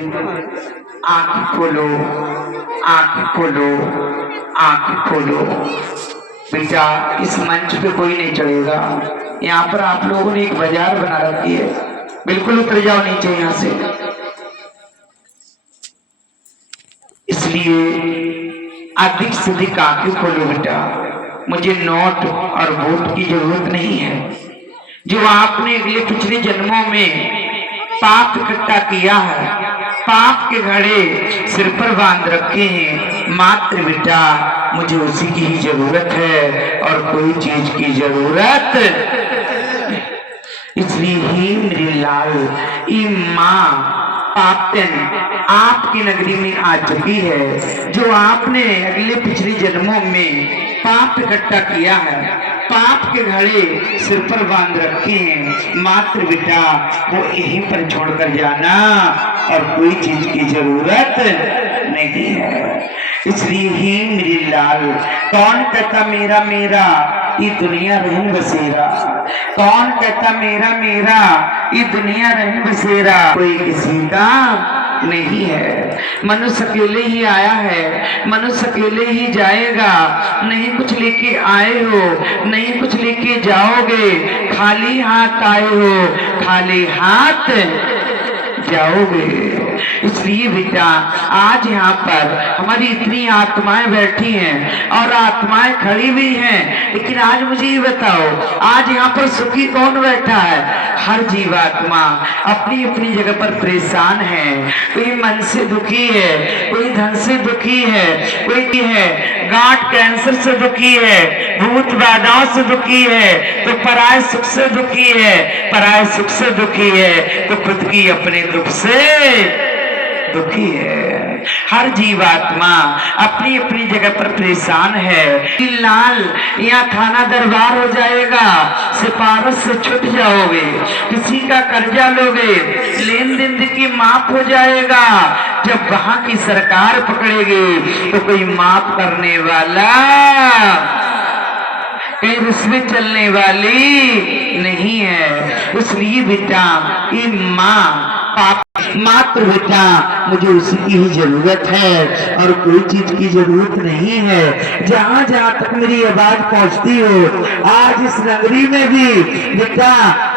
आंखें खोलो, आंखें खोलो, आंखें खोलो। बेटा इस मंच पे कोई नहीं चढ़ेगा। यहाँ पर आप लोगों ने एक बाजार बना रखी है, बिल्कुल उतर जाओ नीचे यहाँ से। इसलिए अधिक से अधिक आंखें खोलो बेटा। मुझे नोट और वोट की जरूरत नहीं है। जो आपने अगले पिछले जन्मों में पाप इकट्ठा किया है, पाप के घड़े सिर पर बांध रखे हैं, मात्र बेटा मुझे उसी की ही जरूरत है और कोई चीज की जरूरत। इसलिए ही मेरे लाल ये माँ पापन आपकी नगरी में आ चुकी है। जो आपने अगले पिछले जन्मों में पाप इकट्ठा किया है, पाप के घड़े सिर पर बांध रखे हैं, मात्र बेटा वो यहीं पर छोड़कर जाना और कोई चीज की जरूरत नहीं है। इसलिए ही मेरे लाल कौन कहता मेरा मेरा ये दुनिया रहन बसेरा, कौन कहता मेरा मेरा ये दुनिया रहन बसेरा, कोई किसी का नहीं है। मनुष्य अकेले ही आया है, मनुष्य अकेले ही जाएगा। नहीं कुछ लेके आए हो, नहीं कुछ लेके जाओगे, खाली हाथ आए हो, खाली हाथ जाओगे। इसलिए बेटा आज यहाँ पर हमारी इतनी आत्माएं बैठी हैं और आत्माएं खड़ी हुई हैं, लेकिन आज मुझे ये बताओ आज यहाँ पर सुखी कौन बैठा है? हर जीवात्मा अपनी अपनी जगह पर परेशान है। कोई मन से दुखी है, कोई धन से दुखी है, कोई है गांठ कैंसर से दुखी है, भूत बाधाओं से दुखी है, तो पराय सुख से दुखी है, पराय सुख से दुखी है, तो खुद की अपने दुख से दुखी है। हर जीवात्मा अपनी अपनी जगह पर परेशान है। लाल यहाँ थाना दरबार हो जाएगा, सिफारिश से छूट जाओगे, किसी का कर्जा लोगे, लेन देन की माफ हो जाएगा। जब वहां की सरकार पकड़ेगी तो कोई माफ करने वाला, कहीं रिश्वत चलने वाली नहीं है। इसलिए बेटा ये माँ पाप मात्र बेटा मुझे उसी की ही जरूरत है और कोई चीज की जरूरत नहीं है। जहां जहां तक मेरी आवाज पहुंचती हो, आज इस नगरी में भी बेटा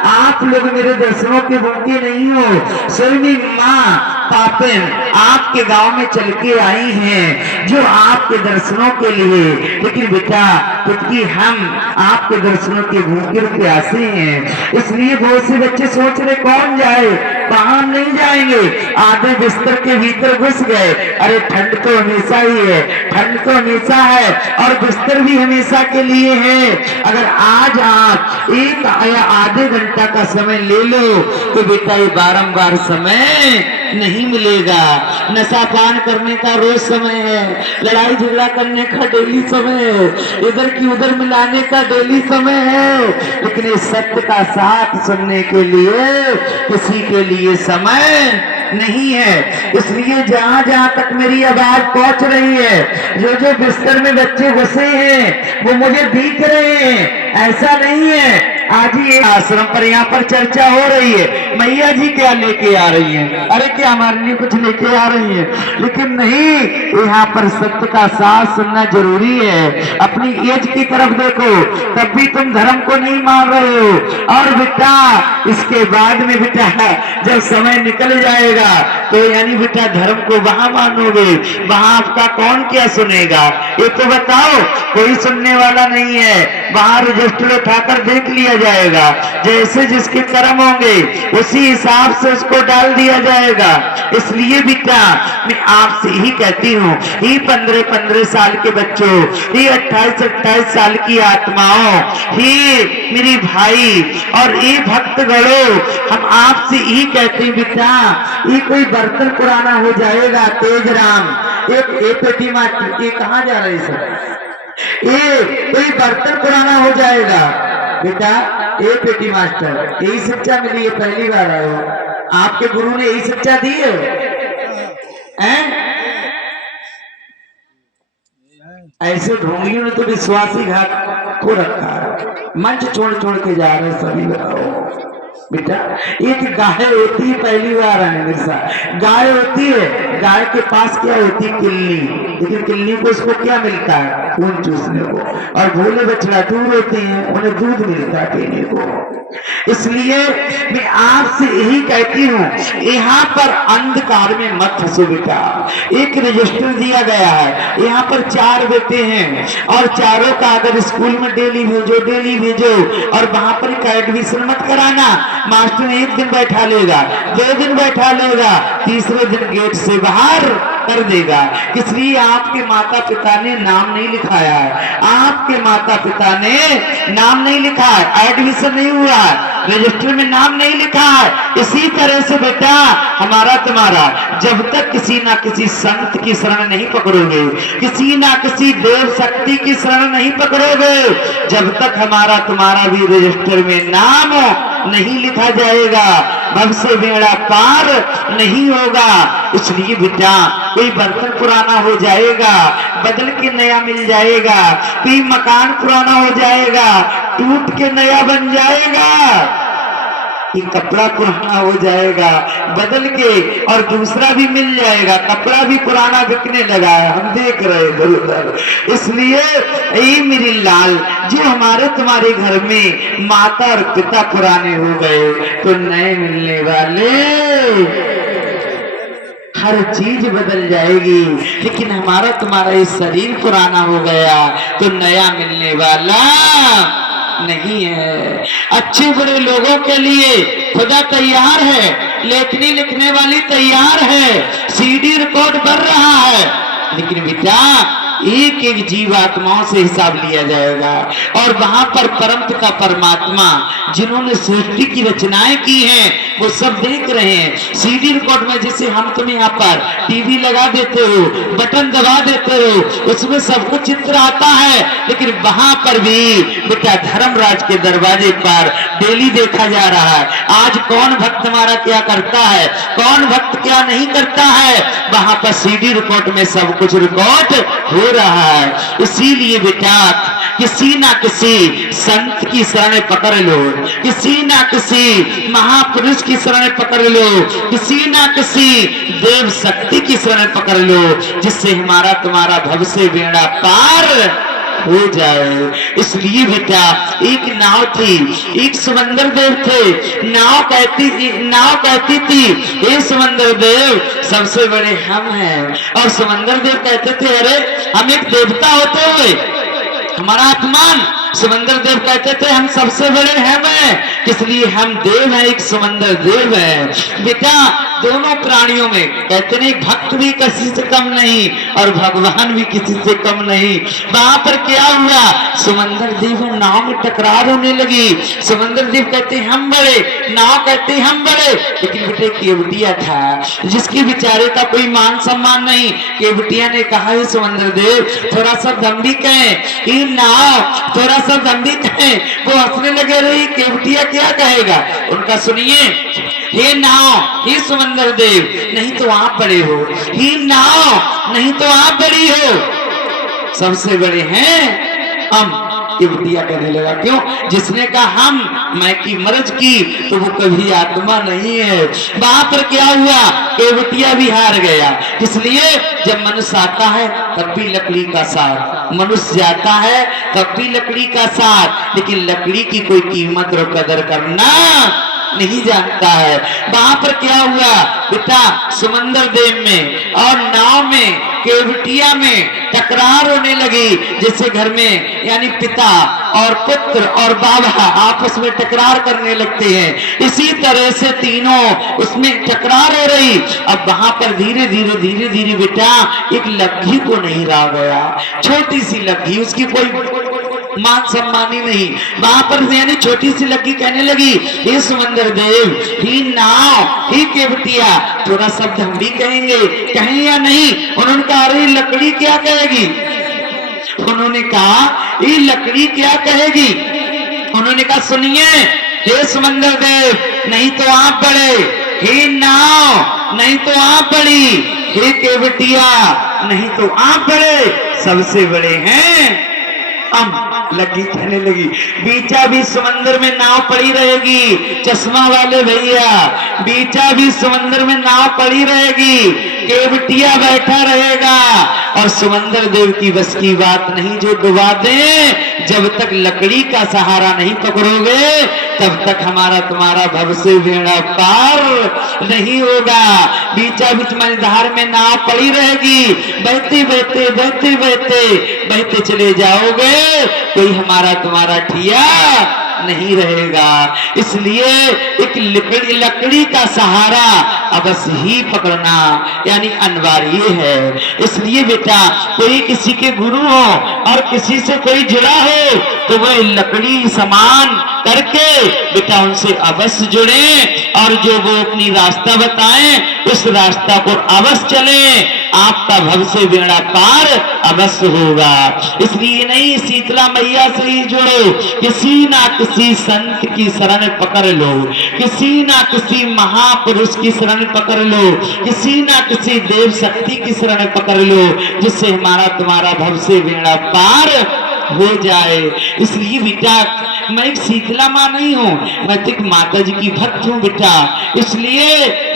आप लोग मेरे दर्शनों के भूखे नहीं हो। स्वयं माँ पापन आपके गांव में चल के आई हैं जो आपके दर्शनों के लिए, लेकिन बेटा खुद की हम आपके दर्शनों के भूखे प्यासे हैं। इसलिए बहुत से बच्चे सोच रहे कौन जाए, वहां नहीं जाएंगे, आधे बिस्तर के भीतर घुस गए। अरे ठंड तो हमेशा ही है, ठंड तो हमेशा है और बिस्तर भी हमेशा के लिए है। अगर आज आप एक या आधे घंटा का समय ले लो तो बेटा ये बारंबार समय नहीं मिलेगा। नशा पान करने का रोज समय है, लड़ाई झगड़ा करने का डेली समय है, इधर की उधर मिलाने का डेली समय है, लेकिन इस सत्य का साथ सुनने के लिए किसी के लिए समय नहीं है। इसलिए जहां जहां तक मेरी आवाज पहुंच रही है, जो जो बिस्तर में बच्चे घुसे हैं वो मुझे दिख रहे हैं। ऐसा नहीं है आज ही आश्रम पर यहाँ पर चर्चा हो रही है, मैया जी क्या लेके आ रही है, अरे क्या हमारे लिए कुछ लेके आ रही है, लेकिन नहीं, यहाँ पर सत्य का साथ सुनना जरूरी है। अपनी एज की तरफ देखो, तब भी तुम धर्म को नहीं मान रहे हो। और बेटा इसके बाद में बेटा जब समय निकल जाएगा तो यानी बेटा धर्म को वहां मानोगे, वहां आपका कौन क्या सुनेगा ये तो बताओ? कोई सुनने वाला नहीं है। वहां रजिस्टर उठाकर देख लिया जाएगा, जैसे जिसके कर्म होंगे उसी हिसाब से उसको डाल दिया जाएगा। इसलिए बेटा मैं आपसे ही कहती हूँ, ये 15-15 साल के बच्चों, ये 28-28 साल की आत्माओं, ये मेरी भाई और ये भक्त गणों, हम आपसे ही कहते हैं बेटा ये कोई बर्तन पुराना हो जाएगा। तेज राम एक पेटी मास्टर, ये कहाँ जा रहे सर? ये कोई बर्तन पुराना हो जाएगा बेटा। ए पेटी मास्टर यही शिक्षा मिली है, पहली बार आए हो, आपके गुरु ने यही शिक्षा दी है? ऐसे ढोंगियों ने तो विश्वासी घाट को रखा है, मंच छोड़ छोड़ के जा रहे सभी। बताओ बेटा एक गाय होती है, पहली बार आने मेरे साथ, गाय होती है, गाय के पास क्या होती है? किल्ली। लेकिन किल्ली को उसको क्या मिलता है? खून चूसने को। और भोले बछड़ा दूर होते हैं, उन्हें दूध मिलता है पीने को। इसलिए मैं आपसे यही कहती हूँ, यहाँ पर अंधकार में मत फंसो बेटा। एक रजिस्टर दिया गया है, यहाँ पर 4 बेटे हैं और चारों का अगर स्कूल में डेली भेजो और वहां पर एडमिशन मत कराना। मास्टर 1 दिन बैठा लेगा, 2 दिन बैठा लेगा, तीसरे दिन गेट से बाहर कर देगा। इसलिए आपके माता पिता ने नाम नहीं लिखाया है, आपके माता पिता ने नाम नहीं लिखा है, एडमिशन नहीं हुआ है, रजिस्टर में नाम नहीं लिखा है। इसी तरह से बेटा हमारा तुम्हारा जब तक किसी ना किसी संत की शरण नहीं पकड़ोगे, किसी ना किसी देव शक्ति की शरण नहीं पकड़ोगे, जब तक हमारा तुम्हारा भी रजिस्टर में नाम नहीं लिखा जाएगा, भव से बेड़ा पार नहीं होगा। इसलिए बेटा कोई बर्तन पुराना हो जाएगा, बदल के नया मिल जाएगा, कोई मकान पुराना हो जाएगा, टूट के नया बन जाएगा, कि कपड़ा पुराना हो जाएगा, बदल के और दूसरा भी मिल जाएगा। कपड़ा भी पुराना बिकने लगा है, हम देख रहे इधर उधर। इसलिए ये मेरी लाल, जो हमारे तुम्हारे घर में माता और पिता पुराने हो गए तो नए मिलने वाले, हर चीज बदल जाएगी। लेकिन हमारा तुम्हारा ये शरीर पुराना हो गया तो नया मिलने वाला नहीं है। अच्छे बुरे लोगों के लिए खुदा तैयार है, लेखनी लिखने वाली तैयार है, सीडी रिकॉर्ड कर रहा है, लेकिन बेटा एक एक जीवात्माओं से हिसाब लिया जाएगा। और वहां पर परम पिता परमात्मा जिन्होंने सृष्टि की रचनाएं की हैं वो सब देख रहे हैं। सीडी रिकॉर्ड में जैसे हम तुम्हें यहाँ पर टीवी लगा देते हो, बटन दबा देते हो, उसमें सब कुछ चित्र आता है, लेकिन वहां पर भी बेटा धर्मराज के दरवाजे पर डेली देखा जा रहा है। आज कौन भक्त हमारा क्या करता है, कौन भक्त क्या नहीं करता है, वहां पर सीडी रिकॉर्ड में सब कुछ रिकॉर्ड हो रहा है। इसीलिए बेटा किसी ना किसी संत की शरण पकड़ लो, किसी ना किसी महापुरुष की शरण पकड़ लो, किसी ना किसी देव शक्ति की शरण पकड़ लो, जिससे हमारा तुम्हारा भव से बेड़ा पार हो जाए। इसलिए बेटा एक नाव थी, एक समंदर देव थे, नाव कहती थी ये समंदर देव सबसे बड़े हम हैं। और समंदर देव कहते थे अरे हम एक देवता होते हुए हमारा अपमान। समंदर देव कहते थे हम सबसे बड़े हैं, इसलिए हम देव हैं, एक समंदर देव है। बेटा दोनों प्राणियों में कहते नहीं भक्त भी किसी से कम नहीं और भगवान भी किसी से कम नहीं। वहां पर क्या हुआ, समंदर देव नाव में टकरार होने लगी। समंदर देव कहते हम बड़े, नाव कहते हम बड़े, लेकिन बेटे केवटिया था जिसकी बेचारे का कोई मान सम्मान नहीं। केवटिया ने कहा समंदर देव थोड़ा सा दम भी कहें, नाव थोड़ा सा दम भी कहें। वो हंसने लगे, रही केवटिया क्या कहेगा उनका सुनिए, हे नाव हे समंदर देव नहीं तो आप बड़े हो, हे नाव नहीं तो आप बड़ी हो, सबसे बड़े हैं हम। केवटिया कहने लगा क्यों, जिसने कहा हम मैं की मर्ज की तो वो कभी आत्मा नहीं है। वहां पर क्या हुआ, केवटिया भी हार गया। इसलिए जब मनुष्य आता है तब भी लकड़ी का साथ, मनुष्य जाता है तब भी लकड़ी का साथ, लेकिन लकड़ी की कोई कीमत और कदर करना नहीं जानता है। वहां पर क्या हुआ बेटा, समंदर देव में और नाव में केवटिया में टकरार होने लगी। जैसे घर में यानी पिता और पुत्र और बाबा आपस में टकरार करने लगते हैं, इसी तरह से तीनों उसमें टकरार हो रही। अब वहां पर धीरे धीरे बेटा एक लग्गी को नहीं रहा गया, छोटी सी लग्गी, उसकी कोई मान सम्मान ही नहीं। वहां पर यानी छोटी सी लग्गी कहने लगी हे समंदर देव ही नाव ही केवटिया, थोड़ा शब्द हम भी कहेंगे, कहें या नहीं। उन्होंने कहा अरे लकड़ी क्या कहेगी, उन्होंने कहा ये लकड़ी क्या कहेगी। उन्होंने कहा सुनिए हे समंदर देव नहीं तो आप बड़े, हे नाव नहीं तो आप बड़ी, हे केवटिया नहीं तो आप बड़े, सबसे बड़े हैं हम। लगी कहने लगी बीचा भी समंदर में नाव पड़ी रहेगी, चश्मा वाले भैया, बीचा भी समंदर में नाव पड़ी रहेगी, केवटिया बैठा रहेगा और समंदर देव की बस की बात नहीं जो डुबा दे। जब तक लकड़ी का सहारा नहीं पकड़ोगे तब तक हमारा तुम्हारा भव से बेड़ा पार नहीं होगा। बीचा बीच मझधार में नाव पड़ी रहेगी, बहते बहते बहते बहते बहते चले जाओगे, कोई हमारा तुम्हारा ठिया नहीं रहेगा। इसलिए एक लकड़ी का सहारा अवश्य ही पकड़ना यानी अनिवार्य है। इसलिए बेटा कोई किसी के गुरु हो और किसी से कोई जुड़ा हो तो वह लकड़ी समान करके बेटा उनसे अवश्य जुड़े और जो वो अपनी रास्ता बताएं उस रास्ता को अवश्य चले, आपका भव से बेड़ा पार अवश्य होगा। इसलिए नहीं शीतला मैया से ही जुड़ो, किसी ना किसी संत की शरण पकड़ लो, किसी ना किसी महापुरुष की शरण पकड़ लो, किसी ना किसी देव शक्ति की शरण पकड़ लो, जिससे हमारा तुम्हारा भव से बेड़ा पार हो जाए। इसलिए बेटा मैं एक शीतला माँ नहीं हूँ, मैं तो एक माता जी की भक्त हूँ बेटा। इसलिए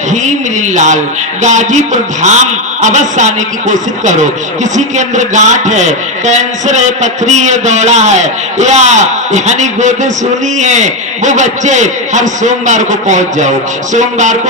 ही मिली लाल गाजीपुर धाम अवश्य आने की कोशिश करो। किसी के अंदर गांठ है, कैंसर है, पथरी है, दौड़ा है या यानी गोदे सुनी है, वो बच्चे हर सोमवार को पहुंच जाओ। सोमवार को